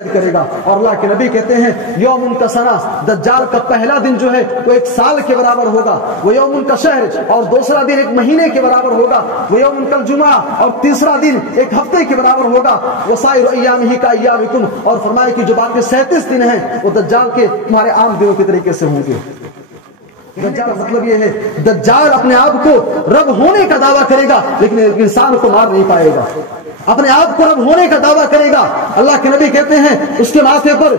کرے گا. اور اللہ کے نبی کہتے ہیں یوم کا سنا، دجال کا پہلا دن جو ہے وہ 1 سال کے برابر ہوگا. وہ یوم کا شہر، اور دوسرا دن 1 مہینے کے برابر ہوگا. وہ یوم کا جمعہ، اور تیسرا دن 1 ہفتے کے برابر ہوگا. وسائر ایامہ کا ایامکم، اور فرمایا کہ جو باقی 37 دن ہیں وہ دجال کے تمہارے عام دنوں کے طریقے سے ہوں گے. دجال کا مطلب یہ ہے دجال اپنے آپ کو رب ہونے کا دعویٰ کرے گا لیکن انسان کو مار نہیں پائے گا. اپنے آپ کو رب ہونے کا دعویٰ کرے گا. اللہ کے نبی کہتے ہیں اس کے ماتھے پر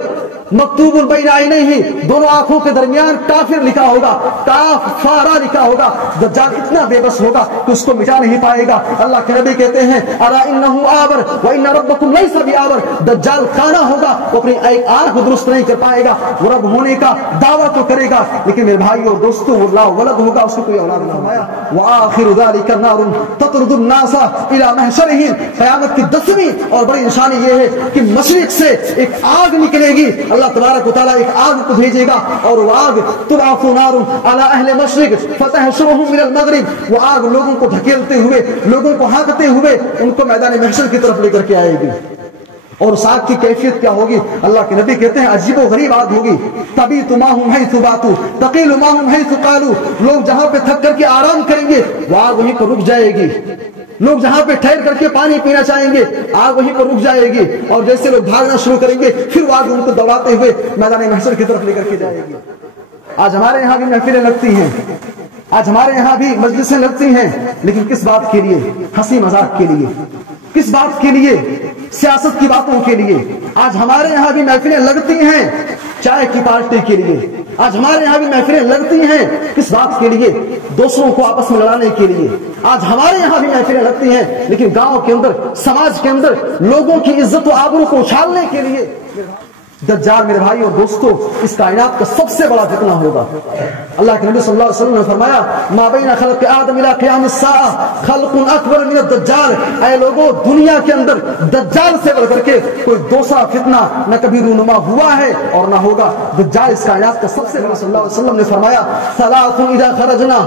مکتوب بین عینیہ، دونوں آنکھوں کے درمیان کافر لکھا ہوگا، کاف فارا لکھا ہوگا. دجال اتنا بے بس ہوگا کہ اس کو مٹا نہیں پائے گا. اللہ کے نبی کہتے ہیں الا انه آور وان ربکم لیس بآور، دجال کانا ہوگا، وہ اپنی ایک آنکھ درست نہیں کر پائے گا. وہ رب ہونے کا دعویٰ تو کرے گا لیکن میرے بھائی اور دوستوں وہ لا ولد ہوگا، اس کو کوئی اولاد نہ ہوگا. وآخر ذلك نار تطرد الناس الى محشرهم، قیامت کی 10ویں اور بڑی نشانی یہ ہے کہ مشرق سے ایک آگ نکلے گی. اللہ تبارک و تعالیٰ ایک آگ کو بھیجے گا اور وہ آگ تبعث نار علی اہل مشرق فتحشرهم من المغرب، وہ آگ لوگوں کو دھکیلتے ہوئے، لوگوں کو ہانکتے ہوئے ان کو میدان محشر کی طرف لے کر کے آئے گی. اور اس آگ کی کیفیت کیا ہوگی؟ اللہ کے نبی کہتے ہیں عجیب و غریب آگ ہوگی. تبیت ماہم حیث باتوا تقیل ماہم حیث قالوا، لوگ جہاں پہ تھک کر کے آرام کریں گے وہ آگ وہیں پر رک جائے گی. لوگ جہاں پہ ٹھہر کر کے پانی پینا چاہیں گے آگ وہیں پر رک جائے گی. اور جیسے لوگ بھاگنا شروع کریں گے پھر وہ آگ ان کو دوڑاتے ہوئے میدان محشر کی طرف لے کر کے جائے گی. آج ہمارے یہاں بھی محفلیں لگتی ہیں، آج ہمارے یہاں بھی مجلسیں لگتی ہیں، لیکن کس بات کے لیے؟ ہنسی مذاق کے لیے. کس بات کے لیے؟ سیاست کی باتوں کے لیے. آج ہمارے یہاں بھی محفلیں لگتی ہیں چائے کی پارٹی کے لیے. آج ہمارے یہاں بھی محفلیں لگتی ہیں کس بات کے لیے؟ دوسروں کو آپس میں لڑانے کے لیے. آج ہمارے یہاں بھی محفلیں لگتی ہیں لیکن گاؤں کے اندر، سماج کے اندر لوگوں کی عزت و آبرو کو اچھالنے کے لیے. دجال میرے بھائی اور دوستو اس کائنات کا سب سے بڑا فتنہ ہوگا. اللہ کے نبی صلی اللہ علیہ وسلم نے فرمایا ما بین خلق آدم الی قیام الساعہ خلق اکبر من الدجال، اے لوگوں دنیا کے اندر دجال سے بڑھ کر کے کوئی دوسرا فتنہ نہ کبھی رونما ہوا ہے اور نہ ہوگا. دجال اس کائنات کا سب سے بڑا. صلی اللہ علیہ وسلم نے فرمایا ثلاث اذا خرجنا،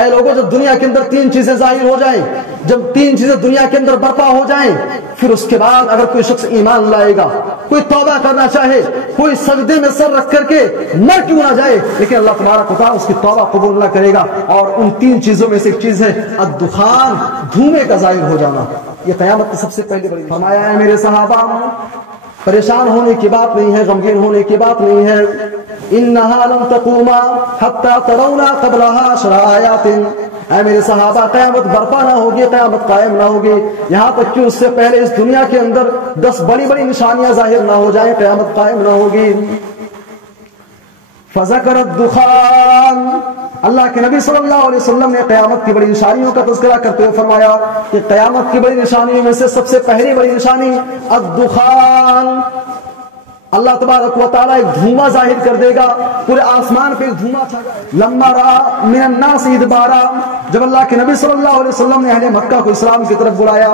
اے لوگوں جب دنیا کے اندر 3 چیزیں ظاہر ہو جائیں، جب 3 چیزیں دنیا کے اندر برپا ہو جائیں، پھر اس کے بعد اگر کوئی شخص ایمان لائے گا، کوئی توبہ کرنا چاہے، کوئی سجدے میں سر رکھ کر کے مر کیوں نہ جائے لیکن اللہ تبارک و تعالیٰ اس کی توبہ قبول نہ کرے گا. اور ان 3 چیزوں میں سے ایک چیز ہے الدخان، دھوئیں کا ظاہر ہو جانا. یہ قیامت کی سب سے پہلے بڑی. فرمایا ہے میرے صحابہ پریشان ہونے کی بات نہیں ہے، غمگین ہونے کی بات نہیں ہے. انہا لن تقوم حتی ترونا قبلہا 10 آیات، اے میرے صحابہ قیامت برپا نہ ہوگی، قیامت قائم نہ ہوگی یہاں تک کہ اس سے پہلے اس دنیا کے اندر 10 بڑی بڑی نشانیاں ظاہر نہ ہو جائیں، قیامت قائم نہ ہوگی. فذکر الدخان، اللہ کے نبی صلی اللہ علیہ وسلم نے قیامت کی بڑی نشانیوں کا تذکرہ کرتے ہوئے فرمایا کہ قیامت کی بڑی نشانیوں میں سے سب سے پہلی بڑی نشانی الدخان، اللہ تبارک و تعالیٰ ایک دھواں ظاہر کر دے گا، پورے آسمان پہ دھواں چھا جائے. لما را من الناس ادبارا، جب اللہ کے نبی صلی اللہ علیہ وسلم نے اہل مکہ کو اسلام کی طرف بلایا،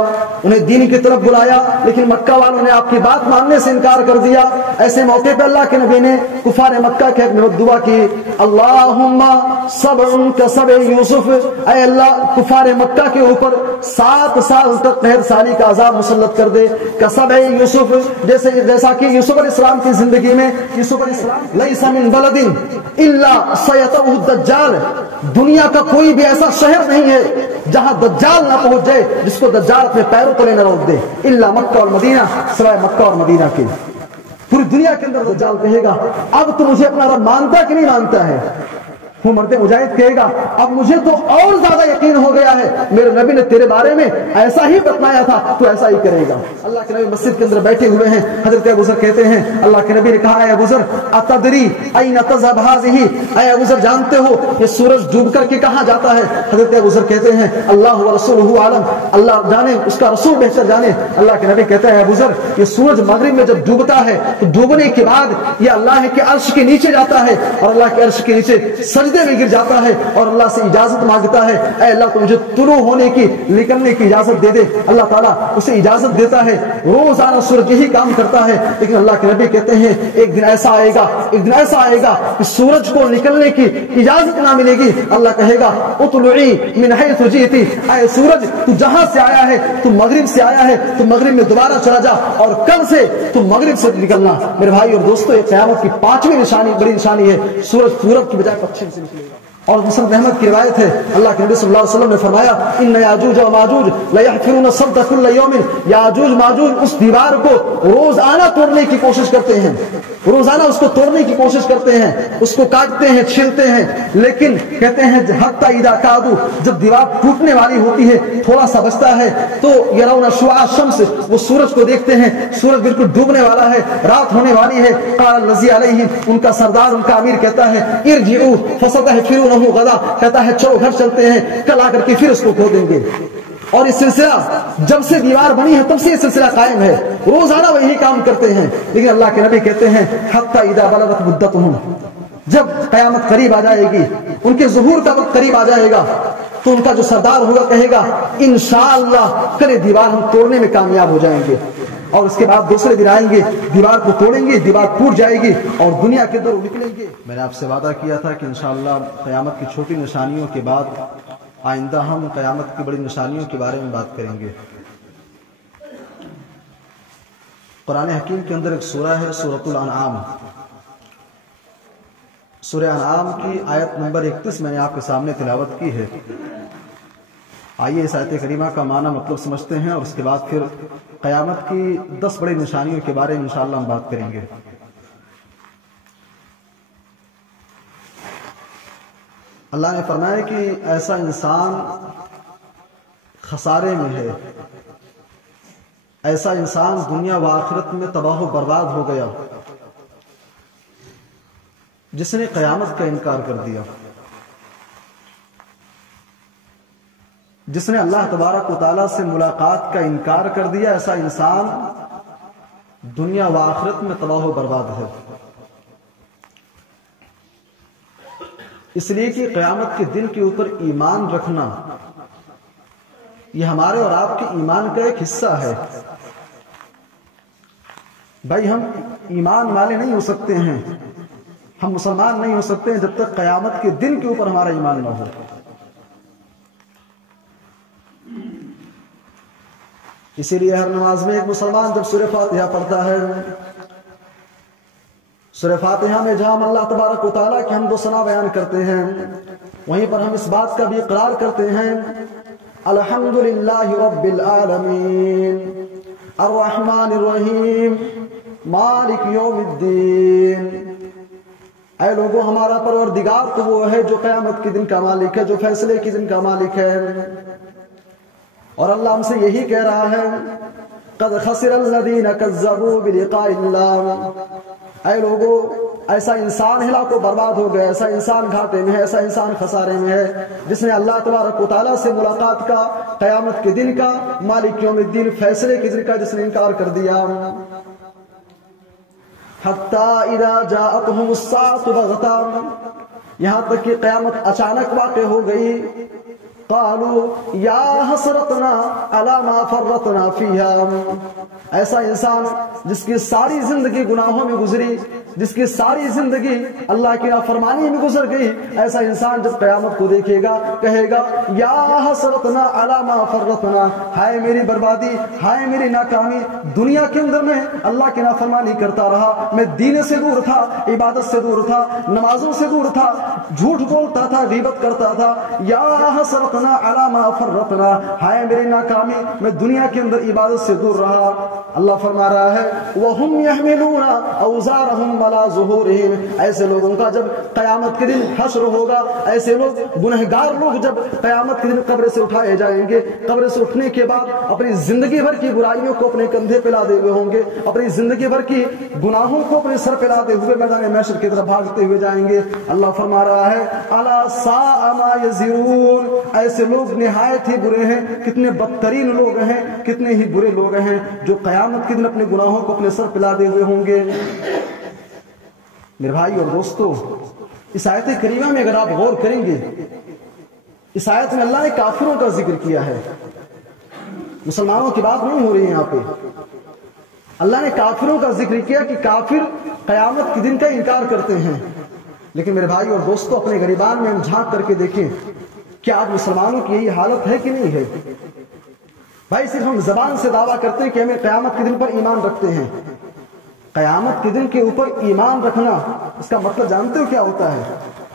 انہیں دین کی طرف بلایا، لیکن مکہ والوں نے آپ کی بات ماننے سے انکار کر دیا. ایسے موقع پہ اللہ کے نبی نے کفار مکہ کے ایک دعا کی اللہم صبر کصبر یوسف، اے اللہ کفار مکہ کے اوپر 7 سال تک قحط سالی کا عذاب مسلط کر دے. کصبر یوسف، جیسا کہ یوسف علیہ السلام کی زندگی میں یوسف علیہ السلام لیس من بلد الا سیطہ الدجال، دنیا کا کوئی بھی ایسا شہر نہیں ہے جہاں دجال نہ پہنچ جائے جس کو دجال اپنے پیروں تلے نہ روک دے، الا مکہ اور مدینہ، سوائے مکہ اور مدینہ کے. پوری دنیا کے اندر دجال کہے گا اب تو مجھے اپنا رب مانتا کہ نہیں مانتا ہے. وہ مرد مجاہد کہے گا اب مجھے تو اور زیادہ یقین ہو گیا ہے، میرے نبی نے تیرے بارے میں ایسا ہی بتلایا تھا تو ایسا ہی کرے گا. اللہ کے نبی مسجد کے اندر بیٹھے ہوئے ہیں، حضرت ابو ذر کہتے ہیں اللہ کے نبی نے کہا اے ابو ذر اتدری این تذهب هذه، اے ابو ذر جانتے ہو یہ سورج ڈوب کر کے کہاں جاتا ہے؟ حضرت ابو ذر کہتے ہیں اللہ ورسولہ عالم، اللہ جانے، اس کا رسول بہتر جانے. اللہ کے نبی کہتے ہیں ابو ذر یہ سورج مغرب میں جب ڈوبتا ہے تو ڈوبنے کے بعد یہ اللہ کے عرش کے نیچے جاتا ہے اور اللہ کے عرش کے نیچے سجدے سجدے میں گر جاتا ہے اور اللہ سے اجازت مانگتا ہے، اے اللہ تو مجھے طلوع ہونے کی، نکلنے کی اجازت دے دے، اللہ تعالیٰ اسے اجازت دیتا ہے۔ روزانہ سورج یہی کام کرتا ہے، لیکن اللہ کے نبی کہتے ہیں ایک دن ایسا آئے گا، ایک دن ایسا آئے گا کہ سورج کو نکلنے کی اجازت نہ ملے گی، اللہ کہے گا اطلعی من حیث جئتی، اے سورج تو جہاں سے آیا ہے، تو مغرب سے آیا ہے، تو مغرب میں دوبارہ چلا جا، اور کل سے تو مغرب سے نکلنا۔ میرے بھائی اور دوستو، یہ قیامت کی 5ویں نشانی، بڑی نشانی ہے، سورج پورب کی بجائے پچھم سے نکلے گا۔ اور مسند احمد کی روایت ہے، اللہ کے نبی صلی اللہ علیہ وسلم نے فرمایا ان یاجوج و ماجوج لیحفرون صد کل یوم، یاجوج ماجوج اس دیوار کو روزانہ توڑنے کی کوشش کرتے ہیں، روزانہ اس کو توڑنے کی کوشش کرتے ہیں، اس کو کاٹتے ہیں، چھیلتے ہیں، لیکن کہتے ہیں حتی اذا کادوا، جب دیوار ٹوٹنے والی ہوتی ہے، تھوڑا سا بچتا ہے، تو یرون شعاع الشمس، وہ سورج کو دیکھتے ہیں، سورج بالکل ڈوبنے والا ہے، رات ہونے والی ہے، قال الذی علیہم، ان کا سردار، ان کا امیر کہتا ہے ارجعوا فستحفرون غدا، کہتا ہے چلو گھر چلتے ہیں، کل آ کر کے پھر اس کو کھو دیں گے۔ اور یہ سلسلہ جب سے دیوار بنی ہے تب سے یہ سلسلہ قائم ہے، روزانہ وہ یہی کام کرتے ہیں، لیکن اللہ کے نبی کہتے ہیں حتی اذا بلغت مدتهم، جب قیامت قریب آ جائے گی، ان کے ظہور کا وقت قریب آ جائے گا، تو ان کا جو سردار ہوگا کہے گا انشاءاللہ کل دیوار ہم توڑنے میں کامیاب ہو جائیں گے، اور اس کے بعد دوسرے دن آئیں گے، دیوار کو توڑیں گے، دیوار ٹوٹ جائے گی اور دنیا کے اندر نکلیں گے۔ میں نے آپ سے وعدہ کیا تھا کہ انشاءاللہ قیامت کی چھوٹی نشانیوں کے بعد آئندہ ہم قیامت کی بڑی نشانیوں کے بارے میں بات کریں گے۔ قرآن حکیم کے اندر ایک سورہ ہے سورۃ الانعام، سورہ انعام کی آیت نمبر 31 میں نے آپ کے سامنے تلاوت کی ہے۔ آئیے اس آیت کریمہ کا معنی مطلب سمجھتے ہیں، اور اس کے بعد پھر قیامت کی 10 بڑی نشانیوں کے بارے میں انشاءاللہ ہم بات کریں گے۔ اللہ نے فرمایا کہ ایسا انسان خسارے میں ہے، ایسا انسان دنیا و آخرت میں تباہ و برباد ہو گیا جس نے قیامت کا انکار کر دیا، جس نے اللہ تبارک و تعالیٰ سے ملاقات کا انکار کر دیا، ایسا انسان دنیا و آخرت میں تباہ و برباد ہے۔ اس لیے کہ قیامت کے دن کے اوپر ایمان رکھنا یہ ہمارے اور آپ کے ایمان کا ایک حصہ ہے۔ بھائی ہم ایمان والے نہیں ہو سکتے ہیں، ہم مسلمان نہیں ہو سکتے ہیں جب تک قیامت کے دن کے اوپر ہمارا ایمان نہ ہو۔ اسی لیے ہر نماز میں ایک مسلمان جب سورہ فاتحہ پڑھتا ہے، سورہ فاتحہ میں جہاں ہم اللہ تبارک و تعالیٰ کی حمد و ثنا بیان کرتے ہیں، وہیں پر ہم اس بات کا بھی اقرار کرتے ہیں الحمدللہ رب العالمین الرحمن الرحیم مالک یوم الدین۔ اے لوگوں، ہمارا پروردگار تو وہ ہے جو قیامت کے دن کا مالک ہے، جو فیصلے کے دن کا مالک ہے۔ اور اللہ ہم سے یہی کہہ رہا ہے قد خسر الذین کذبوا بلقاء اللہ۔ اے لوگوں، ایسا انسان ہلاک و برباد ہو گیا، ایسا انسان گھاٹے میں ہے، ایسا انسان خسارے میں ہے جس نے اللہ تبارک و تعالیٰ سے ملاقات کا، قیامت کے دن کا، مالک یوم الدین فیصلے کے دن کا جس نے انکار کر دیا۔ حتی اذا جاءتهم الساعة بغتة، یہاں تک کہ قیامت اچانک واقع ہو گئی، قالوا یا حسرتنا علی ما فرطنا فیہا، ایسا انسان جس کی ساری زندگی گناہوں میں گزری، جس کی ساری زندگی اللہ کی نافرمانی میں گزر گئی، ایسا انسان جب قیامت کو دیکھے گا کہے گا یا حسرتنا علی ما فرطنا، ہائے میری بربادی، ہائے میری ناکامی، دنیا کے اندر میں اللہ کی نافرمانی کرتا رہا، میں دین سے دور تھا، عبادت سے دور تھا، نمازوں سے دور تھا، جھوٹ بولتا تھا، غیبت کرتا تھا، یا حسرتنا علی ما فرطنا، ہائے میری ناکامی، میں دنیا کے اندر عبادت سے دور رہا۔ اللہ فرما رہا ہے وَهُمْ يَحْمِلُونَ أَوْزَارَهُمْ عَلَى ظُهُورِهِمْ، ایسے لوگوں کا جب قیامت کے دن حشر ہوگا، ایسے لوگ گنہگار لوگ جب قیامت کے دن قبر سے اٹھائے جائیں گے، قبر سے اٹھنے کے بعد اپنی زندگی بھر کی برائیوں کو اپنے کندھے پہ لادے ہوئے ہوں گے، اپنی زندگی بھر کی گناہوں کو اپنے سر پہ لادے ہوئے میدان محشر کی طرف بھاگتے ہوئے جائیں گے۔ اللہ فرما رہا ہے أَلَا سَاءَ مَا يَزِرُونَ، ایسے لوگ نہایت ہی برے ہیں، کتنے بدترین لوگ ہیں، کتنے ہی برے لوگ ہیں جو قیامت کے دن اپنے گناہوں کو اپنے سر پہ لادے ہوئے ہوں گے۔ میرے بھائی اور دوستو، اس آیت کریمہ میں اگر آپ غور کریں گے، اس آیت میں اللہ نے کافروں کا ذکر کیا ہے، مسلمانوں کی بات نہیں ہو رہی ہے یہاں پہ۔ اللہ نے کافروں کا ذکر کیا کہ کافر قیامت کے دن کا انکار کرتے ہیں۔ لیکن میرے بھائی اور دوستو، اپنے گریبان میں ہم جھانک کر کے دیکھیں، کیا آج مسلمانوں کی یہی حالت ہے کہ نہیں ہے؟ بھائی صرف ہم زبان سے دعویٰ کرتے ہیں کہ ہمیں قیامت کے دن پر ایمان رکھتے ہیں۔ قیامت کے دن کے اوپر ایمان رکھنا، اس کا مطلب جانتے ہو کیا ہوتا ہے؟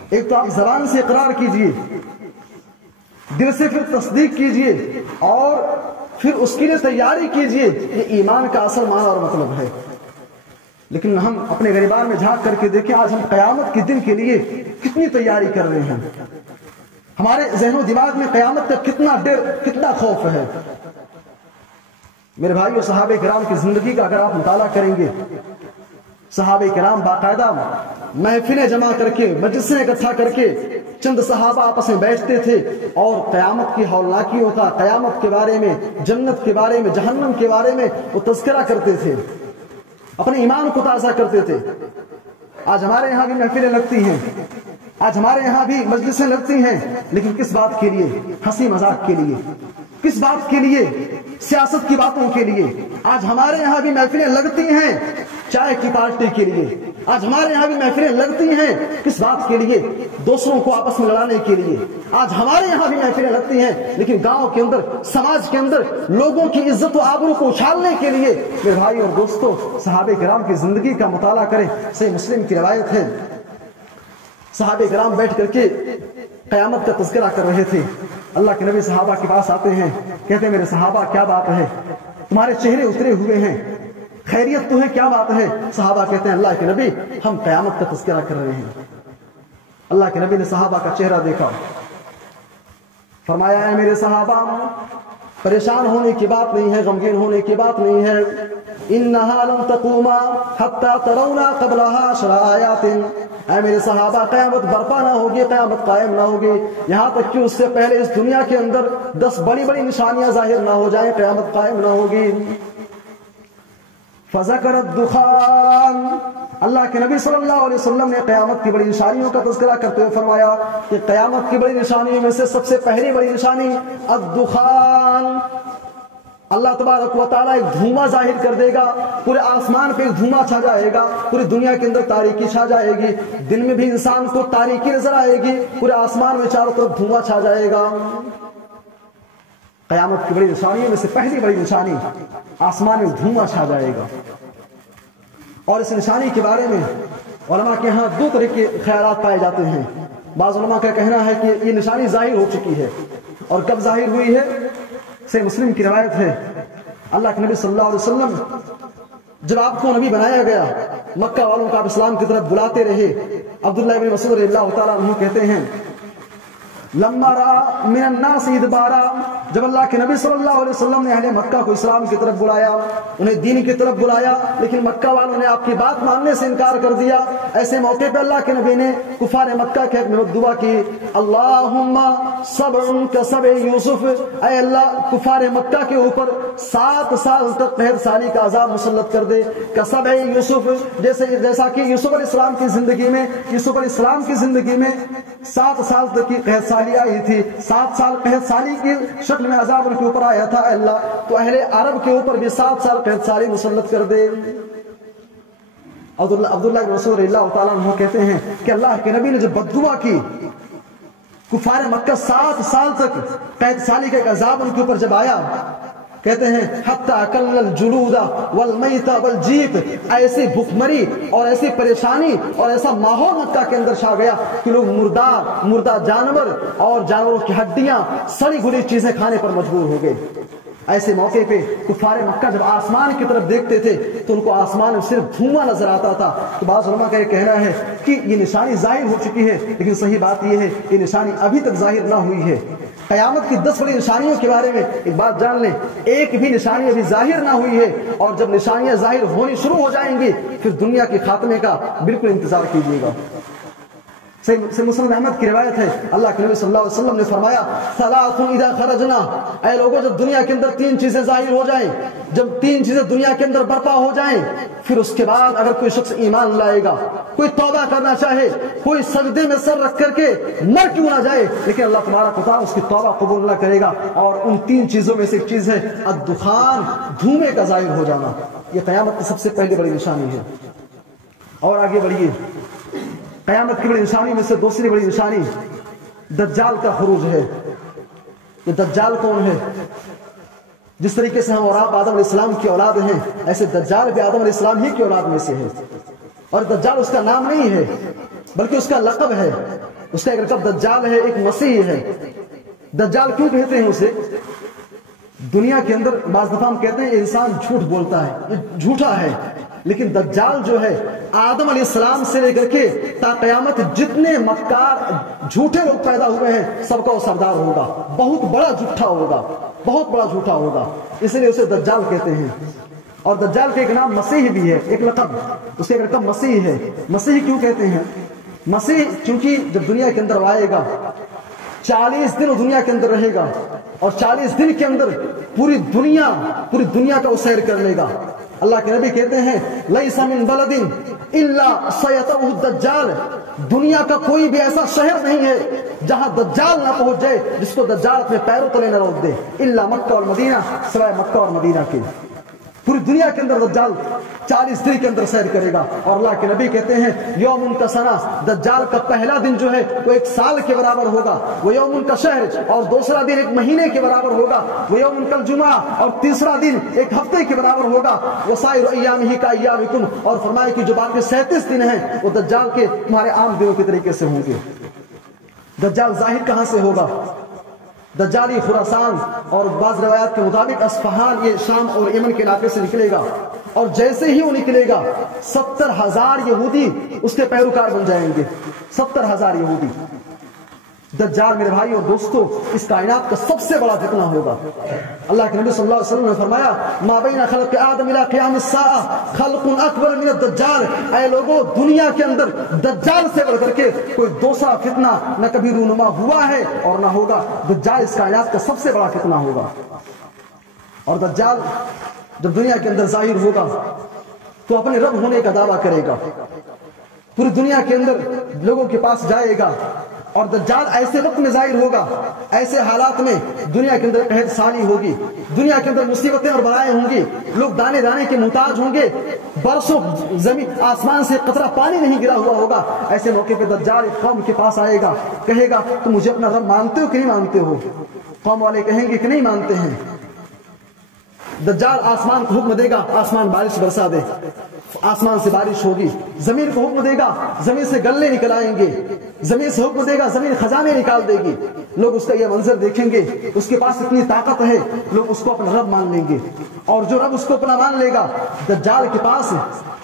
ایک تو آپ زبان سے اقرار کیجئے، دل سے پھر تصدیق کیجئے، اور پھر اس کے لیے تیاری کیجئے۔ یہ ایمان کا اصل معنی اور مطلب ہے۔ لیکن ہم اپنے گریبان میں جھانک کر کے دیکھیں، آج ہم قیامت کے دن کے لیے کتنی تیاری کر رہے ہیں؟ ہمارے ذہن و دماغ میں قیامت کا کتنا ڈر، کتنا خوف ہے؟ میرے بھائیو، صحابہ کرام کی زندگی کا اگر آپ مطالعہ کریں گے، صحابہ کرام باقاعدہ محفلیں جمع کر کے، مجلسیں اکٹھا کر کے، چند صحابہ آپس میں بیٹھتے تھے اور قیامت کی ہولناکیوں کا، قیامت کے بارے میں، جنت کے بارے میں، جہنم کے بارے میں وہ تذکرہ کرتے تھے، اپنے ایمان کو تازہ کرتے تھے۔ آج ہمارے یہاں بھی محفلیں لگتی ہیں، آج ہمارے یہاں بھی مجلسیں لگتی ہیں، لیکن کس بات کے لیے؟ ہنسی مذاق کے لیے۔ کس بات کے لیے؟ سیاست کی باتوں کے لیے۔ آج ہمارے یہاں بھی محفلیں لگتی ہیں چائے کی پارٹی کے لیے۔ آج ہمارے یہاں بھی محفلیں لگتی ہیں کس بات کے لیے؟ دوسروں کو آپس میں لڑانے کے لیے۔ آج ہمارے یہاں بھی محفلیں لگتی ہیں، لیکن گاؤں کے اندر، سماج کے اندر لوگوں کی عزت و آبرو کو اچھالنے کے لیے۔ میرے بھائی اور دوستو، صحابہ کرام کی زندگی کا مطالعہ کریں۔ صحیح مسلم کی روایت ہے، صحابہ کرام بیٹھ کر کے قیامت کا تذکرہ کر رہے تھے۔ اللہ کے نبی صحابہ کے پاس آتے ہیں، کہتے ہیں میرے صحابہ کیا بات ہے؟ تمہارے چہرے اترے ہوئے ہیں، خیریت تو ہے، کیا بات ہے؟ صحابہ کہتے ہیں اللہ کے نبی ہم قیامت کا تذکرہ کر رہے ہیں۔ اللہ کے نبی نے صحابہ کا چہرہ دیکھا، فرمایا ہے میرے صحابہ پریشان ہونے کی بات نہیں ہے، غمگین ہونے کی بات نہیں ہے۔ انہا لن تقوما حتی ترونا قبلہا 10 آیات، اے میرے صحابہ قیامت برپا نہ ہوگی، قیامت قائم نہ ہوگی یہاں تک کہ اس سے پہلے اس دنیا کے اندر 10 بڑی بڑی نشانیاں ظاہر نہ ہو جائیں، قیامت قائم نہ ہوگی۔ فذکر الدخان، اللہ کے نبی صلی اللہ علیہ وسلم نے قیامت کی بڑی نشانیوں کا تذکرہ کرتے ہوئے فرمایا کہ قیامت کی بڑی نشانیوں میں سے سب سے پہلی بڑی نشانی الدخان، اللہ تبارک و تعالیٰ ایک دھواں ظاہر کر دے گا، پورے آسمان پہ ایک دھواں چھا جائے گا، پوری دنیا کے اندر تاریکی چھا جائے گی، دن میں بھی انسان کو تاریکی نظر آئے گی، پورے آسمان میں چاروں طرف دھواں چھا جائے گا۔ قیامت کی بڑی نشانیوں میں سے پہلی بڑی نشانی آسمان میں دھواں چھا جائے گا۔ اور اس نشانی کے بارے میں علماء کے ہاں 2 طرح کے خیالات پائے جاتے ہیں۔ بعض علماء کا کہنا ہے کہ یہ نشانی ظاہر ہو چکی ہے، اور کب ظاہر ہوئی ہے؟ صحیح مسلم کی روایت ہے، اللہ کے نبی صلی اللہ علیہ وسلم جب آپ کو نبی بنایا گیا، مکہ والوں کو آپ اسلام کی طرف بلاتے رہے۔ عبداللہ بن مسعود رضی اللہ تعالیٰ عنہ کہتے ہیں لما رأى من الناس ادبارا، جب اللہ کے نبی صلی اللہ علیہ وسلم نے اہل مکہ کو اسلام کی طرف بلایا، انہیں دین کی طرف بلایا، لیکن مکہ والوں نے آپ کی بات ماننے سے انکار کر دیا، ایسے موقع پہ اللہ کے نبی نے کفار مکہ کے حق میں دعا کی، اللہم صبر کصبر یوسف، اے اللہ کفار مکہ کے اوپر 7 سال تک قحط سالی کا عذاب مسلط کر دے، کصبر یوسف، جیسا کہ یوسف علیہ السلام کی زندگی میں 7 سال تک کی قحط سالی آئی تھی، 7 سال قحط سالی کی شکل میں عذاب ان کے اوپر آیا تھا، اللہ تو اہل عرب کے اوپر بھی 7 سال قحط سالی مسلط کر دے۔ عبداللہ بن مسعود رضی اللہ تعالیٰ عنہ کہتے ہیں کہ اللہ کے نبی نے جب بددعا کی، کفار مکہ 7 سال تک قحط سالی کا ایک عذاب ان کے اوپر جب آیا، کہتے ہیں حتی اکل الجلود والمیت والجیت، ایسی بھوکمری اور ایسی پریشانی اور ایسا ماحول مکہ کے اندر چھا گیا کہ لوگ مردہ جانور اور جانوروں کی ہڈیاں، سڑی گلی چیزیں کھانے پر مجبور ہو گئے۔ ایسے موقع پہ کفار مکہ جب آسمان کی طرف دیکھتے تھے تو ان کو آسمان میں صرف دھواں نظر آتا تھا۔ تو بعض علماء کا یہ کہنا ہے کہ یہ نشانی ظاہر ہو چکی ہے، لیکن صحیح بات یہ ہے یہ نشانی ابھی تک ظاہر نہ ہوئی ہے۔ قیامت کی 10 بڑی نشانیوں کے بارے میں ایک بات جان لیں، ایک بھی نشانی ابھی ظاہر نہ ہوئی ہے، اور جب نشانیاں ظاہر ہونی شروع ہو جائیں گی پھر دنیا کے خاتمے کا بالکل انتظار کیجیے گا۔ مسلم احمد کی روایت ہے، اللہ کے نبی صلی اللہ علیہ وسلم نے فرمایا ثلاث اذا خرجنا، اے لوگوں جب دنیا کے اندر تین چیزیں ظاہر ہو جائیں، جب تین چیزیں دنیا کے اندر برپا ہو جائیں، پھر اس کے بعد اگر کوئی شخص ایمان لائے گا، کوئی توبہ کرنا چاہے، کوئی سجدے میں سر رکھ کر کے مر کیوں نہ جائے، لیکن اللہ تبارک و تعالیٰ اس کی توبہ قبول نہ کرے گا۔ اور ان تین چیزوں میں سے ایک چیز ہے الدخان، دھوئیں کا ظاہر ہو جانا، یہ قیامت کی سب سے پہلی بڑی نشانی ہے۔ اور آگے بڑھیے، قیامت کی بڑی نشانی میں سے دوسری بڑی نشانی دجال کا خروج ہے۔ یہ دجال کون ہے؟ جس طریقے سے ہم اور آپ آدم علیہ السلام کی اولاد ہیں، ایسے دجال بھی آدم علیہ السلام ہی کی اولاد میں سے ہے۔ اور دجال اس کا نام نہیں ہے بلکہ اس کا لقب ہے، اس کا ایک لقب دجال ہے، ایک مسیح ہے۔ دجال کیوں کہتے ہیں اسے؟ دنیا کے اندر بعض دفعہ ہم کہتے ہیں یہ انسان جھوٹ بولتا ہے، یہ جھوٹا ہے، لیکن دجال جو ہے آدم علیہ السلام سے لے کر کے تا قیامت جتنے مکار جھوٹے لوگ پیدا ہوئے ہیں سب کا وہ سردار ہوگا، بہت بڑا جھوٹا ہوگا، بہت بڑا جھوٹا ہوگا، اس لیے اسے دجال کہتے ہیں۔ اور دجال کا ایک نام مسیح بھی ہے، ایک لقب، اس کا ایک لقب مسیح ہے۔ مسیح کیوں کہتے ہیں؟ مسیح چونکہ جب دنیا کے اندر آئے گا 40 دن دنیا کے اندر رہے گا، اور 40 دن کے اندر پوری دنیا کا وہ سیر کر لے گا۔ اللہ کے نبی کہتے ہیں لیس من بلد الا سیطؤہ الدجال، دنیا کا کوئی بھی ایسا شہر نہیں ہے جہاں دجال نہ پہنچ جائے، جس کو دجال اپنے پیروں تلے نہ روک دے، الا مکہ اور مدینہ، سوائے مکہ اور مدینہ کے۔ پوری دنیا کے اندر دجال 40 دن کے اندر سیر کرے گا۔ اور اللہ کے نبی کہتے ہیں یوم کا سنہ، دجال کا پہلا دن جو ہے وہ 1 سال کے برابر ہوگا، وہ یوم کا شہر، اور دوسرا دن 1 مہینے کے برابر ہوگا، وہ یوم کا جمعہ، اور تیسرا دن 1 ہفتے کے برابر ہوگا، وہ سائر ایامہ کا ایامکم، اور فرمائے کہ جو باقی 37 دن ہیں وہ دجال کے تمہارے عام دنوں کے طریقے سے ہوں گے۔ دجال ظاہر کہاں سے ہوگا؟ دجالی خراسان اور بعض روایات کے مطابق اصفہان، یہ شام اور یمن کے علاقے سے نکلے گا، اور جیسے ہی وہ نکلے گا 70,000 یہودی اس کے پیروکار بن جائیں گے، 70,000 یہودی۔ دجال میرے بھائی اور دوستو اس کائنات کا سب سے بڑا فتنہ ہوگا۔ اللہ کے نبی صلی اللہ علیہ وسلم نے فرمایا ما بین خلق آدم الى قیام الساعہ خلق اکبر من الدجال، اے لوگوں دنیا کے اندر دجال سے بڑھ کر کے کوئی دوسرا فتنہ نہ کبھی رونما ہوا ہے اور نہ ہوگا۔ دجال اس کائنات کا سب سے بڑا فتنہ ہوگا۔ اور دجال جب دنیا کے اندر ظاہر ہوگا تو اپنے رب ہونے کا دعویٰ کرے گا، پوری دنیا کے اندر لوگوں کے پاس جائے گا، اور دجال ایسے وقت میں ظاہر ہوگا، ایسے حالات میں دنیا کے اندر قحط سالی ہوگی، دنیا کے اندر مصیبتیں اور بلائیں ہوں گی، لوگ دانے دانے کے محتاج ہوں گے، برسوں زمین آسمان سے قطرہ پانی نہیں گرا ہوا ہوگا۔ ایسے موقع پہ دجال ایک قوم کے پاس آئے گا، کہے گا تم مجھے اپنا رب مانتے ہو کہ نہیں مانتے ہو؟ قوم والے کہیں گے کہ نہیں مانتے ہیں۔ دجال آسمان کو حکم دے گا آسمان بارش برسا دے، آسمان سے بارش ہوگی، زمین کو حکم دے گا زمین سے گلے نکل آئیں گے، زمین سے حکم دے گا زمین خزانے نکال دے گی۔ لوگ اس کا یہ منظر دیکھیں گے، اس کے پاس اتنی طاقت ہے، لوگ اس کو اپنا رب مان لیں گے، اور جو رب اس کو اپنا مان لے گا، دجال کے پاس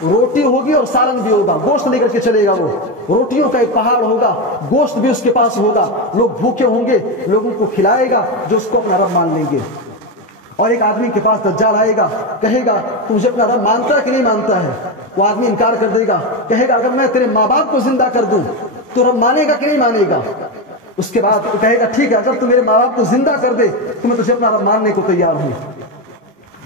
روٹی ہوگی اور سالن بھی ہوگا، گوشت لے کر کے چلے گا، وہ روٹیوں کا ایک پہاڑ ہوگا، گوشت بھی اس کے پاس ہوگا، لوگ بھوکے ہوں گے، لوگوں کو کھلائے گا جو اس کو اپنا رب مان لیں گے۔ اور ایک آدمی کے پاس دجال آئے گا، کہے گا تو مجھے اپنا رب مانتا ہے کہ نہیں مانتا ہے؟ وہ آدمی انکار کر دے گا، کہے گا اگر میں تیرے ماں باپ کو زندہ کر دوں تو رب مانے گا کہ نہیں مانے گا؟ اس کے بعد وہ کہے گا ٹھیک ہے اگر تو میرے ماں باپ کو زندہ کر دے تو میں تجھے اپنا رب ماننے کو تیار ہوں۔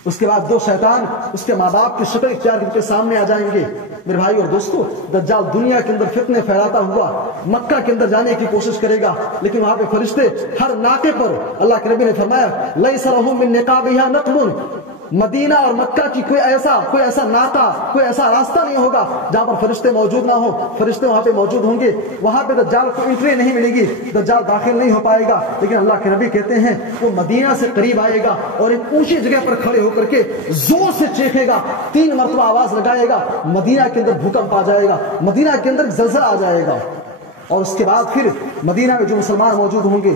اس کے بعد 2 شیطان اس کے ماں باپ کی شکل اختیار کر کے سامنے آ جائیں گے۔ میرے بھائی اور دوستو دجال دنیا کے اندر فتنے پھیلاتا ہوا مکہ کے اندر جانے کی کوشش کرے گا، لیکن وہاں پہ فرشتے ہر ناکے پر، اللہ کے نبی نے فرمایا لیس لہم من نقابہا نقب، مدینہ اور مکہ کی کوئی ایسا ناکا، کوئی ایسا راستہ نہیں ہوگا جہاں پر فرشتے موجود نہ ہوں۔ فرشتے وہاں پہ موجود ہوں گے، وہاں پہ دجال کو انٹری نہیں ملے گی، دجال داخل نہیں ہو پائے گا۔ لیکن اللہ کے نبی کہتے ہیں وہ مدینہ سے قریب آئے گا اور ایک اونچی جگہ پر کھڑے ہو کر کے زور سے چیخے گا، 3 مرتبہ آواز لگائے گا، مدینہ کے اندر بھوکمپ آ جائے گا، مدینہ کے اندر زلزلہ آ جائے گا۔ اور اس کے بعد پھر مدینہ میں جو مسلمان موجود ہوں گے،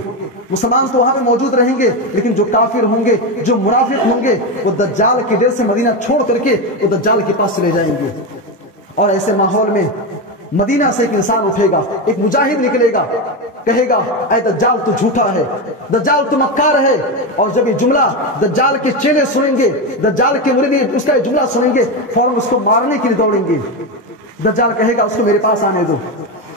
مسلمان تو وہاں پہ موجود رہیں گے، لیکن جو کافر ہوں گے، جو منافق ہوں گے، وہ دجال کی ڈر سے مدینہ چھوڑ کر کے وہ دجال کے پاس چلے جائیں گے۔ اور ایسے ماحول میں مدینہ سے ایک انسان اٹھے گا، ایک مجاہد نکلے گا، کہے گا اے دجال تو جھوٹا ہے، دجال تو مکار ہے۔ اور جب یہ جملہ دجال کے چیلے سنیں گے، دجال کے مرید اس کا یہ جملہ سنیں گے، فوراً اس کو مارنے کے لیے دوڑیں گے۔ دجال کہے گا اس کو میرے پاس آنے دو،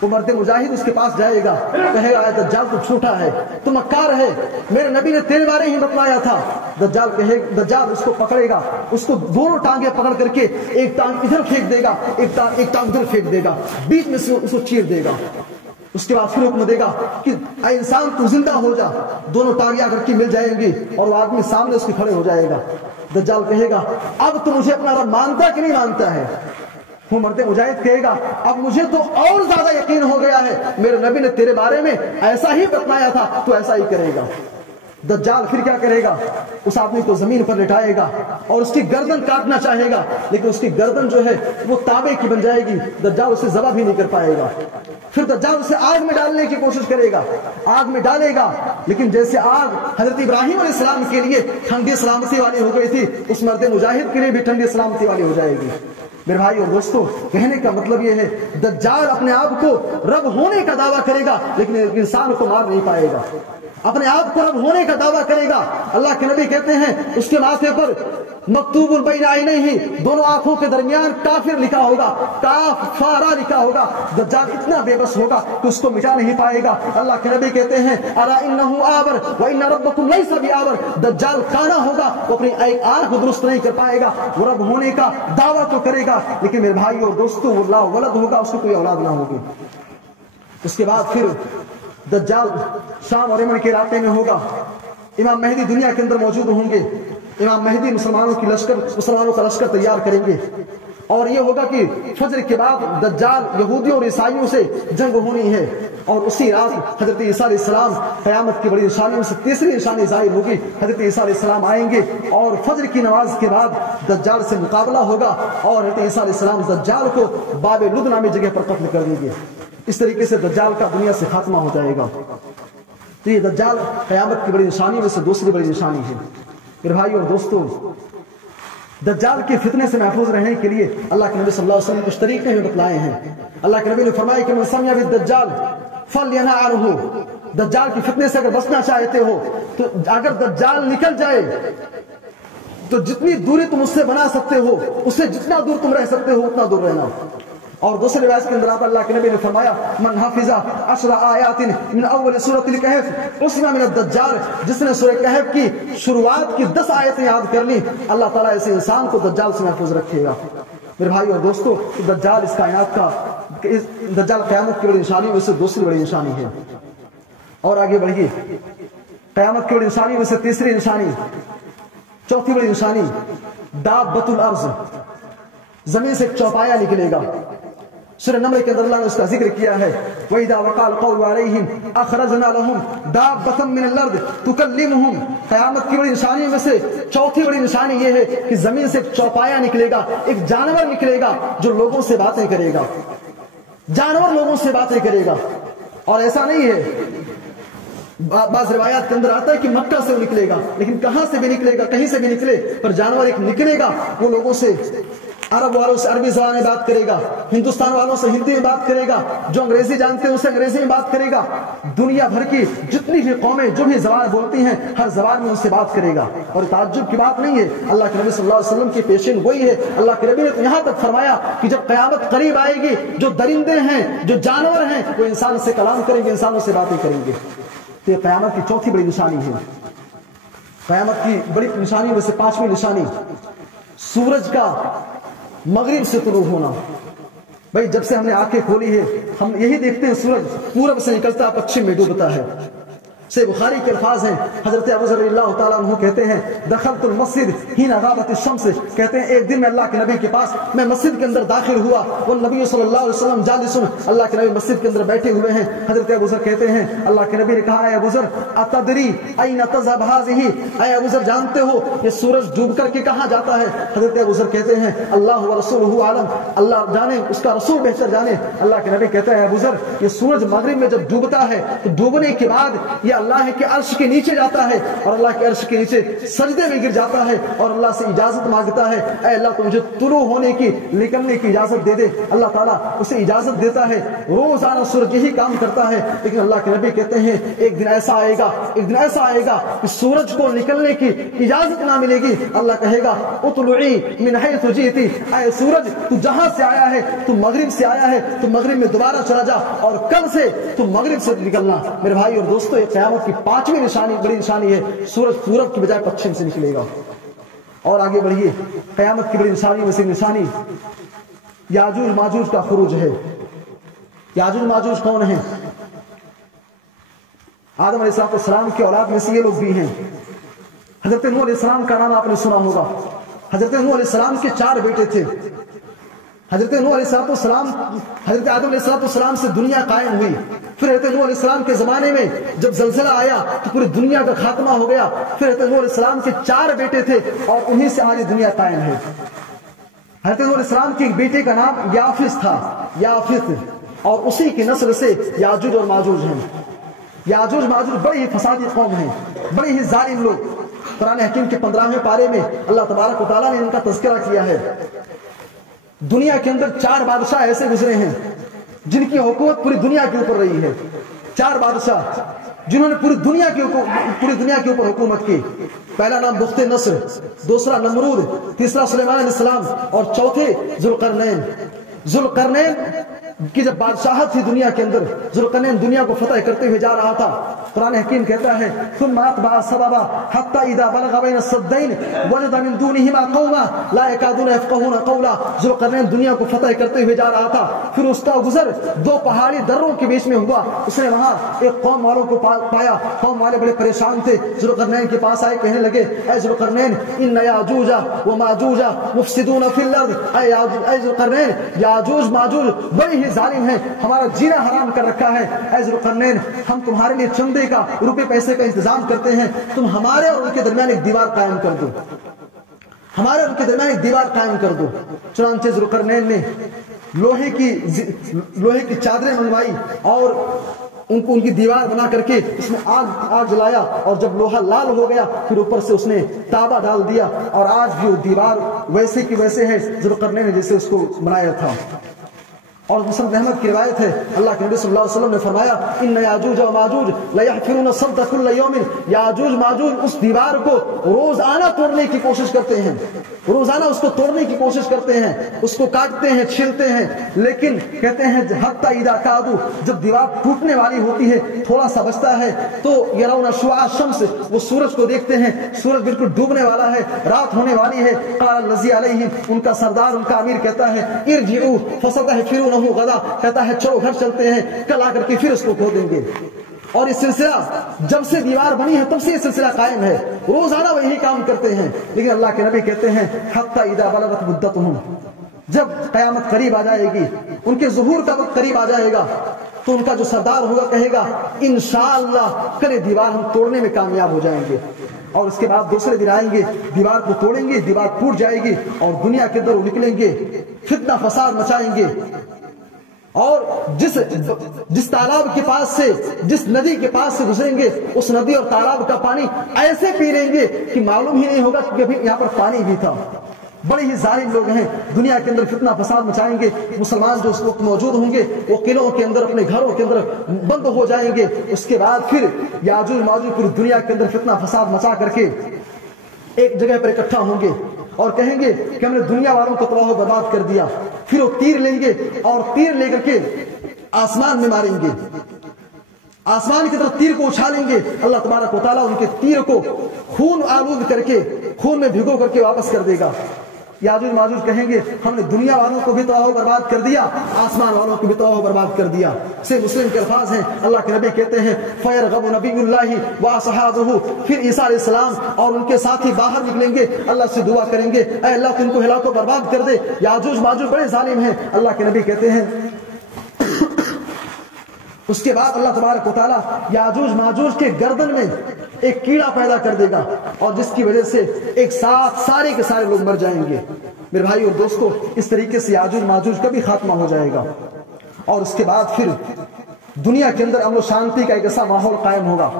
وہ مرد مجاہد اس کے پاس جائے گا، کہے گا اے دجال تو جھوٹا ہے، تو مکار ہے، میرے نبی نے تیرے بارے ہی بتلایا تھا۔ دجال اس کو پکڑے گا، اس کو دونوں ٹانگیں پکڑ کر کے ایک ٹانگ ادھر پھینک دے گا، ایک ٹانگ ادھر پھینک دے گا، بیچ میں سے اس کو چیر دے گا۔ اس کے بعد پھر حکم دے گا کہ اے انسان تو زندہ ہو جا، دونوں ٹانگیں آ کر کے مل جائیں گی اور وہ آدمی سامنے اس کے کھڑے ہو جائے گا۔ دجال کہے گا اب تو مجھے اپنا رب مانتا کہ نہیں مانتا ہے؟ وہ مرد مجاہد کہے گا اب مجھے تو اور زیادہ یقین ہو گیا ہے، میرے نبی نے تیرے بارے میں ایسا ہی بتلایا تھا، تو ایسا ہی کرے گا۔ دجال پھر کیا کرے گا؟ اس آدمی کو زمین پر لٹائے گا اور اس کی گردن کاٹنا چاہے گا، لیکن اس کی گردن جو ہے وہ تانبے کی بن جائے گی، دجال اسے ذبح بھی نہیں کر پائے گا۔ پھر دجال اسے آگ میں ڈالنے کی کوشش کرے گا، آگ میں ڈالے گا، لیکن جیسے آگ حضرت ابراہیم علیہ السلام کے لیے ٹھنڈی سلامتی والی ہو گئی تھی، اس مرد مجاہد کے لیے بھی ٹھنڈی سلامتی والی ہو جائے گی۔ میرے بھائی اور دوستو، کہنے کا مطلب یہ ہے دجال اپنے آپ کو رب ہونے کا دعویٰ کرے گا لیکن انسان کو مار نہیں پائے گا، اپنے آپ کو رب ہونے کا دعویٰ کرے گا۔ اللہ کے نبی کہتے ہیں اس کے ماتھے پر مکتوب بین عینیہ، دونوں آنکھوں کے درمیان کافر لکھا ہوگا، کافارہ لکھا ہوگا۔ دجال اتنا بے بس ہوگا کہ اس کو مٹا نہیں پائے گا۔ اللہ کے نبی کہتے ہیں الا انہ آبر وان ربکم لیس بآبر، دجال کانا ہوگا، وہ اپنی ایک آنکھ کو درست نہیں کر پائے گا، وہ رب ہونے کا دعویٰ تو کرے گا لیکن میرے بھائی اور دوستو وہ لا ولد ہوگا، اس کو کوئی اولاد نہ ہوگی۔ اس کے بعد پھر دجال شام اور یمن کے علاقے میں ہوگا، امام مہدی دنیا کے اندر موجود ہوں گے، امام مہدی مسلمانوں کا لشکر تیار کریں گے، اور یہ ہوگا کہ فجر کے بعد دجال یہودیوں اور عیسائیوں سے جنگ ہونی ہے، اور اسی رات حضرت عیسیٰ علیہ السلام قیامت کی بڑی نشانیوں سے تیسری نشانی ظاہر ہوگی، حضرت عیسیٰ علیہ السلام آئیں گے اور فجر کی نماز کے بعد دجال سے مقابلہ ہوگا اور حضرت عیسیٰ علیہ السلام دجال کو باب لد نامی جگہ پر قتل کر دیں گے۔ اس طریقے سے دجال کا دنیا سے خاتمہ ہو جائے گا۔ تو یہ دجال قیامت کی بڑی نشانی میں سے دوسری بڑی نشانی ہے۔ میرے بھائی اور دوستو، دجال کے فتنے سے محفوظ رہنے کے لیے اللہ کے نبی صلی اللہ علیہ وسلم کچھ طریقے ہمیں بتلائے ہیں۔ اللہ کے نبی نے فرمایا کہ من سمع بالدجال فلینہ عنہ، دجال کے فتنے سے اگر بچنا چاہتے ہو تو اگر دجال نکل جائے تو جتنی دوری تم اس سے بنا سکتے ہو، اس سے جتنا دور تم رہ سکتے ہو اتنا دور رہنا۔ اور دوسری روایت کے اندر آتا اللہ کے نبی نے فرمایا من حفظ 10 آیات من اول سورۃ الکہف عصم من الدجال، جس نے سورہ کہف کی شروعات کی 10 آیتیں یاد کر لی، اللہ تعالیٰ ایسے انسان کو دجال سے محفوظ رکھے گا۔ میرے بھائی اور دوستو، دجال اس کائنات کا دجال قیامت کی بڑی نشانی میں سے دوسری بڑی نشانی ہے۔ اور آگے بڑھیے، قیامت کی بڑی نشانی میں سے تیسری نشانی، چوتھی بڑی نشانی دابۃ الارض، زمین سے ایک چوپایا نکلے گا۔ سورہ نمل کے اندر اللہ نے اس کا ذکر کیا ہے وَإِذَا وَقَعَ الْقَوْلُ عَلَيْهِمْ أَخْرَجْنَا لَهُمْ دَابَّةً مِّنَ الْأَرْضِ تُكَلِّمُهُمْ۔ قیامت کی بڑی نشانی میں سے چوتھی بڑی نشانی یہ ہے کہ زمین سے ایک چوپایا نکلے گا، ایک جانور نکلے گا جو لوگوں سے باتیں کرے گا، جانور لوگوں سے باتیں کرے گا۔ اور ایسا نہیں ہے، بعض روایات کے اندر آتا ہے کہ مکہ سے وہ نکلے گا، لیکن کہاں سے بھی نکلے گا، کہیں سے بھی نکلے، پر جانور ایک نکلے گا، وہ لوگوں سے عرب والوں سے عربی زبان میں بات کرے گا، ہندوستان والوں سے ہندی میں بات کرے گا، جو انگریزی جانتے ہیں اسے انگریزی میں بات کرے گا، دنیا بھر کی جتنی بھی قومیں جو بھی زبان بولتی ہیں ہر زبان میں ان سے بات کرے گا۔ اور تعجب کی بات نہیں ہے، اللہ کے نبی صلی اللہ علیہ وسلم کی پیشین وہی ہے۔ اللہ کے نبی نے تو یہاں تک فرمایا کہ جب قیامت قریب آئے گی، جو درندے ہیں، جو جانور ہیں، وہ انسان سے کلام کریں گے، انسانوں سے باتیں کریں گے۔ تو یہ قیامت کی چوتھی بڑی نشانی ہے۔ قیامت کی بڑی نشانی میں سے پانچویں نشانی سورج کا مغرب سے طلوع ہونا۔ بھائی جب سے ہم نے آنکھیں کھولی ہے ہم یہی دیکھتے ہیں سورج پورب سے نکلتا ہے، پچھم میں ڈوبتا ہے۔ سے بخاری کے الفاظ ہیں، حضرت ابو ذر رضی اللہ تعالیٰ عنہ کہتے ہیں دخلت المسجد حین غابت الشمس، کہتے ہیں ایک دن میں اللہ کے نبی کے پاس میں مسجد کے اندر داخل ہوا، وہ نبی صلی اللہ علیہ وسلم جالس، اللہ کے نبی مسجد کے اندر بیٹھے ہوئے ہیں۔ حضرت ابو ذر کہتے ہیں اللہ کے نبی نے کہا اے ابو ذر اتدری این تذهب هذه، اے ابو ذر جانتے ہو یہ سورج ڈوب کر کے کہاں جاتا ہے؟ حضرت ابو ذر کہتے ہیں اللہ ورسولہ عالم، اللہ جانے، اس کا رسول بہتر جانے۔ اللہ کے نبی کہتے ہیں ابو ذر یہ سورج مغرب میں جب ڈوبتا ہے تو ڈوبنے کے بعد یہ اللہ کے عرش کے نیچے جاتا ہے اور اللہ کے عرش کے نیچے سجدے میں گر جاتا ہے اور اللہ سے اجازت مانگتا ہے، اے اللہ تو مجھے طلوع ہونے کی، نکلنے کی اجازت دے دے۔ اللہ تعالیٰ اسے اجازت دیتا ہے۔ روزانہ سورج یہی کام کرتا ہے، لیکن اللہ کے نبی کہتے ہیں ایک دن ایسا آئے گا، ایک دن ایسا آئے گا کہ سورج کو نکلنے کی اجازت نہ ملے گی۔ اللہ کہے گا اطلعی من حیث جئتی، اے سورج تو جہاں سے آیا ہے، تو مغرب سے آیا ہے، تو مغرب میں دوبارہ چلا جا اور کل سے تو مغرب سے نکلنا۔ میرے بھائی اور دوستو، یہ قیامت کی پانچویں نشانی، بڑی نشانی ہے، سورج پورب کی بجائے پچھم سے نکلے گا۔ اور آگے بڑھیے، قیامت کی بڑی نشانی میں سے نشانی یاجوج ماجوج کا خروج ہے۔ یاجوج ماجوج کون ہیں؟ آدم علیہ السلام کی اولاد میں سے یہ لوگ بھی ہیں۔ حضرت نوح علیہ السلام کا نام آپ نے سنا ہوگا۔ حضرت نوح علیہ السلام کے 4 بیٹے تھے۔ حضرت نوح علیہ السلام، حضرت آدم علیہ السلام سے دنیا قائم ہوئی۔ پھر حضرت نوح علیہ السلام کے زمانے میں جب زلزلہ آیا تو پوری دنیا کا خاتمہ ہو گیا۔ پھر حضرت نوح علیہ السلام کے 4 بیٹے تھے اور انہی سے آج دنیا قائم ہے۔ حضرت نوح علیہ السلام کے ایک بیٹے کا نام یافث تھا، یافث، اور اسی کی نسل سے یاجوج اور ماجوج ہیں۔ یاجوج ماجوج بڑی ہی فسادی قوم ہیں، بڑی ہی ظالم لوگ۔ قرآن حکیم کے 15ویں پارے میں اللہ تبارک و تعالیٰ نے ان کا تذکرہ کیا ہے۔ دنیا کے اندر 4 بادشاہ ایسے گزرے ہیں جن کی حکومت پوری دنیا کے اوپر رہی ہے۔ 4 بادشاہ جنہوں نے پوری دنیا کے اوپر حکومت کی۔ پہلا نام بخت نصر، دوسرا نمرود، تیسرا سلیمان علیہ السلام اور چوتھے ذوالقرنین۔ ذوالقرنین کی جب بادشاہت تھی دنیا کے اندر، ذوالقرنین دنیا کو فتح کرتے ہوئے جا رہا تھا۔ قرآن حکیم کہتا ہے ثم اتبع سببا حتى اذا بلغ بين السدين وجد من دونهما قوما لا يكادون يفقهون قولا۔ ذوالقرنین دنیا کو فتح کرتے ہوئے جا رہا تھا، پھر اس کا گزر 2 پہاڑی دروں کے بیچ میں ہوا۔ اس نے وہاں ایک قوم والوں کو پایا، قوم والے بڑے پریشان تھے، ذوالقرنین کے پاس آئے، کہنے لگے اے ذوالقرنین ان یاجوج وماجوج مفسدون فی الارض، اے ذوالقرنین یاجوج ماجوج بڑے ہی ظالم ہیں، ہمارا جینا حرام کر رکھا ہے۔ اے ذوالقرنین ہم تمہارے لیے چندے کا، روپے پیسے کا انتظام کرتے ہیں، تم ہمارے اور ان کے درمیان ایک دیوار قائم کر دو، ہمارے اور ان کے درمیان ایک دیوار قائم کر دو۔ چنانچہ ذوالقرنین نے لوہے کی چادریں منگوائی اور ان کی دیوار بنا کر کے اس میں آگ جلایا، اور جب لوہا لال ہو گیا پھر اوپر سے اس نے تابا ڈال دیا، اور آج بھی وہ دیوار ویسے کی ویسے ہے ذوالقرنین نے جیسے اس کو بنایا تھا۔ اور مسلم احمد کی روایت ہے، اللہ کے نبی صلی اللہ علیہ وسلم نے فرمایا ان یاجوج و ماجوج لیحفرون الصد کل یوم، یاجوج ماجوج اس دیوار کو روزانہ توڑنے کی کوشش کرتے ہیں، روزانہ اس کو توڑنے کی کوشش کرتے ہیں، اس کو کاٹتے ہیں، چھیلتے ہیں، لیکن کہتے ہیں حتی اذا کادوا، جب دیوار ٹوٹنے والی ہوتی ہے، تھوڑا سا بچتا ہے تو یرون شعاع الشمس، وہ سورج کو دیکھتے ہیں، سورج بالکل ڈوبنے والا ہے، رات ہونے والی ہے۔ قال الذی علیہم، ان کا سردار، ان کا امیر کہتا ہے ارجعوا فستحفرون غدا، کہتا ہے چلو گھر چلتے ہیں، کل آ کر کے پھر اس کو کھو دیں گے۔ اور یہ سلسلہ جب سے دیوار بنی ہے تب سے یہ سلسلہ قائم ہے، روزانہ وہ یہی کام کرتے ہیں۔ لیکن اللہ کے نبی کہتے ہیں حتی اذا بلغت مدتهم، جب قیامت قریب آ جائے گی، ان کے ظہور کا وقت قریب آ جائے گا، تو ان کا جو سردار ہوگا کہے گا انشاءاللہ کل دیوار ہم توڑنے میں کامیاب ہو جائیں گے۔ اور اس کے بعد دوسرے دن آئیں گے، دیوار کو توڑیں گے، دیوار ٹوٹ جائے گی اور دنیا کے اندر نکلیں گے، فتنہ فساد مچائیں گے، اور جس تالاب کے پاس سے، جس ندی کے پاس سے گزریں گے، اس ندی اور تالاب کا پانی ایسے پی لیں گے کہ معلوم ہی نہیں ہوگا کہ کبھی یہاں پر پانی بھی تھا۔ بڑے ہی ظالم لوگ ہیں، دنیا کے اندر فتنہ فساد مچائیں گے۔ مسلمان جو اس وقت موجود ہوں گے وہ قلعوں کے اندر، اپنے گھروں کے اندر بند ہو جائیں گے۔ اس کے بعد پھر یاجوج ماجوج پوری دنیا کے اندر فتنہ فساد مچا کر کے ایک جگہ پر اکٹھا ہوں گے اور کہیں گے کہ ہم نے دنیا والوں کو تباہ و برباد کر دیا۔ پھر وہ تیر لیں گے اور تیر لے کر کے آسمان میں ماریں گے، آسمان کی طرف تیر کو اچھالیں گے۔ اللہ تبارک و تعالیٰ ان کے تیر کو خون آلود کر کے، خون میں بھگو کر کے واپس کر دے گا۔ یاجوج ماجوج کہیں گے ہم نے دنیا والوں کو بھی تباہ و برباد کر دیا، آسمان والوں کو بھی تباہ و برباد کر دیا۔ سے مسلم کے الفاظ ہیں، اللہ کے نبی کہتے ہیں فَيَرْغَبُ نَبِيُّ اللَّهِ وَأَصْحَابُهُ، پھر عیسیٰ علیہ السلام اور ان کے ساتھی باہر نکلیں گے، اللہ سے دعا کریں گے اے اللہ تو ان کو ہلاک و برباد کر دے، یاجوج ماجوج بڑے ظالم ہیں۔ اللہ کے نبی کہتے ہیں اس کے بعد اللہ تبارک و تعالیٰ یاجوج ماجوج کے گردن میں ایک کیڑا پیدا کر دے گا، اور جس کی وجہ سے ایک ساتھ سارے کے سارے لوگ مر جائیں گے۔ میرے بھائی اور دوستو، اس طریقے سے یاجوج ماجوج کا بھی خاتمہ ہو جائے گا، اور اس کے بعد پھر دنیا کے اندر امن و شانتی کا ایک ایسا ماحول قائم ہوگا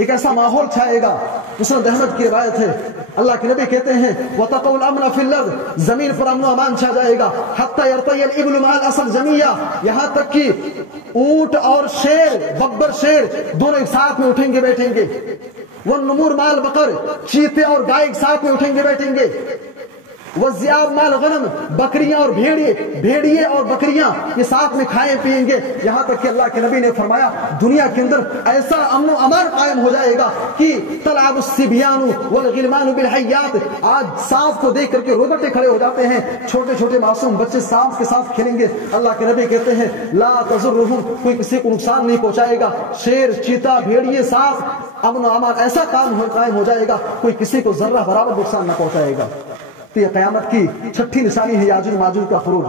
ایک ایسا ماحول چھائے گا. مسند احمد کی روایت ہے, اللہ کے نبی کہتے ہیں وَتَقَوْا الْأَمْنَ فِي الْأَرْضِ, زمین پر امن و امان چھا جائے گا. حَتَّى يَرْتَيَّ الْإِبْلُ مَعَ الْأَسَدِ جَمِيعًا, یہاں تک کہ اونٹ اور شیر, ببر شیر دونوں ایک ساتھ میں اٹھیں گے بیٹھیں گے. وَالنُّمُورُ مَعَ الْبَقَرِ, چیتے اور گائے ایک ساتھ میں اٹھیں گے بیٹھیں گے. وَالذِّئَابُ مَعَ الْغَنَمِ, بکریاں اور بھیڑیے اور بکریاں یہ ساتھ میں کھائیں پیئیں گے. یہاں تک کہ اللہ کے نبی نے فرمایا دنیا کے اندر ایسا امن و امان قائم ہو جائے گا کہ تلعب الصبیان والغلمان بالحیات, آج سانپ کو دیکھ کر کے روبٹے کھڑے ہو جاتے ہیں, چھوٹے چھوٹے معصوم بچے سانپ کے ساتھ کھیلیں گے. اللہ کے نبی کہتے ہیں لا تضرهم, کوئی کسی کو نقصان نہیں پہنچائے گا. شیر, چیتا, بھیڑیے, سانپ, امن و امان ایسا قائم ہو جائے گا کوئی کسی کو ذرہ برابر نقصان نہ پہنچائے گا. تو یہ قیامت کی چھٹی نشانی ہے یاجوج ماجوج کا خروج.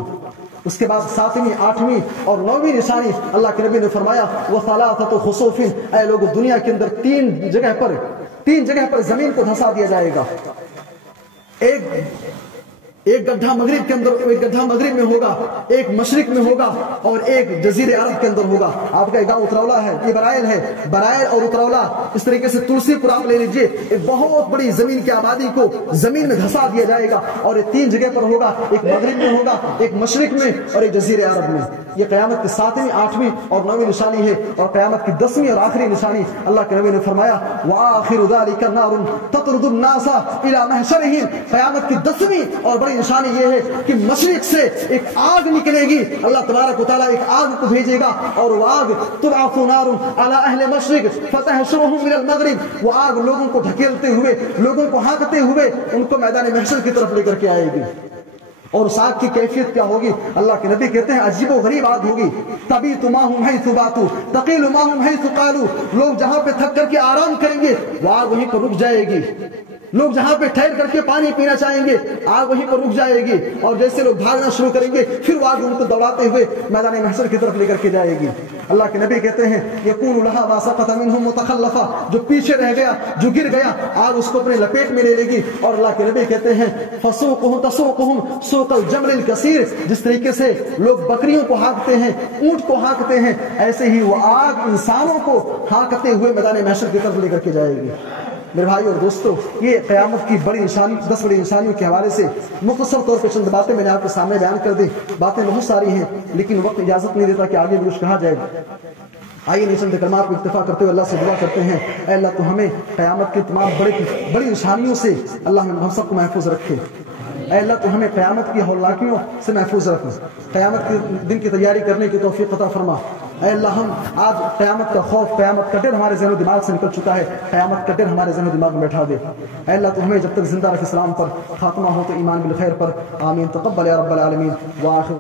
اس کے بعد 7ویں 8ویں اور 9ویں نشانی اللہ کے نبی نے فرمایا وَثَلَاثَةُ خُسُوفٍ, اے لوگ دنیا کے اندر تین جگہ پر زمین کو دھسا دیا جائے گا. ایک گڈھا مغرب کے اندر, ایک گڈھا مغرب میں ہوگا, ایک مشرق میں ہوگا اور ایک جزیرے عرب کے اندر ہوگا. آپ کا ایک گاؤں اترولہ ہے, یہ برائل ہے, برائل اور اترولہ اس طریقے سے تلسی پور آپ لے لیجئے, ایک بہت بڑی زمین کی آبادی کو زمین میں دھسا دیا جائے گا اور یہ 3 جگہ پر ہوگا, ایک مغرب میں ہوگا, ایک مشرق میں اور ایک جزیرے عرب میں. یہ قیامت کی 7ویں 8ویں اور 9ویں نشانی ہے. اور قیامت کی 10ویں اور آخری نشانی اللہ کے نبی نے فرمایا وآخر ذلك النار تطرد الناس الى محشرهم, قیامت کی 10ویں اور بڑی نشانی یہ ہے کہ مشرق سے ایک آگ نکلے گی. اللہ تبارک و تعالیٰ ایک آگ کو بھیجے گا اور وہ آگ تبعث نار على اہل مشرق فتحشرهم من المغرب, وہ آگ لوگوں کو دھکیلتے ہوئے, لوگوں کو ہانکتے ہوئے ان کو میدان محشر کی طرف لے کر کے آئے گی. اور اس آگ کی کیفیت کیا ہوگی؟ اللہ کے نبی کہتے ہیں عجیب و غریب آگ ہوگی. تبیت ماہم حیث باتوا تقیل ماہم حیث قالوا, لوگ جہاں پہ تھک کر کے آرام کریں گے وہ آگ وہیں پر رک جائے گی. لوگ جہاں پہ ٹھہر کر کے پانی پینا چاہیں گے آگ وہیں پر رک جائے گی. اور جیسے لوگ بھاگنا شروع کریں گے پھر وہ آگ ان کو دوڑاتے ہوئے میدان محشر کی طرف لے کر کے جائے گی. اللہ کے نبی کہتے ہیں یکون لها ما سقط منهم متخلفا, جو پیچھے رہ گیا, جو گر گیا, آگ اس کو اپنے لپیٹ میں لے لے گی. اور اللہ کے نبی کہتے ہیں فسوقهم تسوقهم سوق الجمل الكثير, جس طریقے سے لوگ بکریوں کو ہانکتے ہیں, اونٹ کو ہانکتے ہیں, ایسے ہی وہ آگ انسانوں کو ہانکتے ہوئے میدان محشر کی طرف لے کر کے جائے گی. میرے بھائی اور دوستو, یہ قیامت کی بڑی نشانی 10 بڑی نشانیوں کے حوالے سے مختصر طور پہ چند باتیں میں نے آپ کے سامنے بیان کر دی. باتیں بہت ساری ہیں لیکن وقت اجازت نہیں دیتا کہ آگے بھی کچھ کہا جائے. آئیے نہیں چند کلمات پہ اکتفا کرتے ہوئے اللہ سے دعا کرتے ہیں اے اللہ تو ہمیں قیامت کی تمام بڑی نشانیوں سے اللہ ہم سب کو محفوظ رکھے. اے اللہ تو ہمیں قیامت کی ہولناکیوں سے محفوظ رکھ, قیامت کے دن کی تیاری کرنے کی توفیق عطا فرما. اے اللہ ہم آج قیامت کا خوف, قیامت کا ڈر ہمارے ذہن و دماغ سے نکل چکا ہے, قیامت کا ڈر ہمارے ذہن و دماغ میں بیٹھا دے. اے اللہ تو ہمیں جب تک زندہ رکھ اسلام پر, خاتمہ ہو تو ایمان بالخیر پر. آمین. تقبل یا رب العالمین. وآخر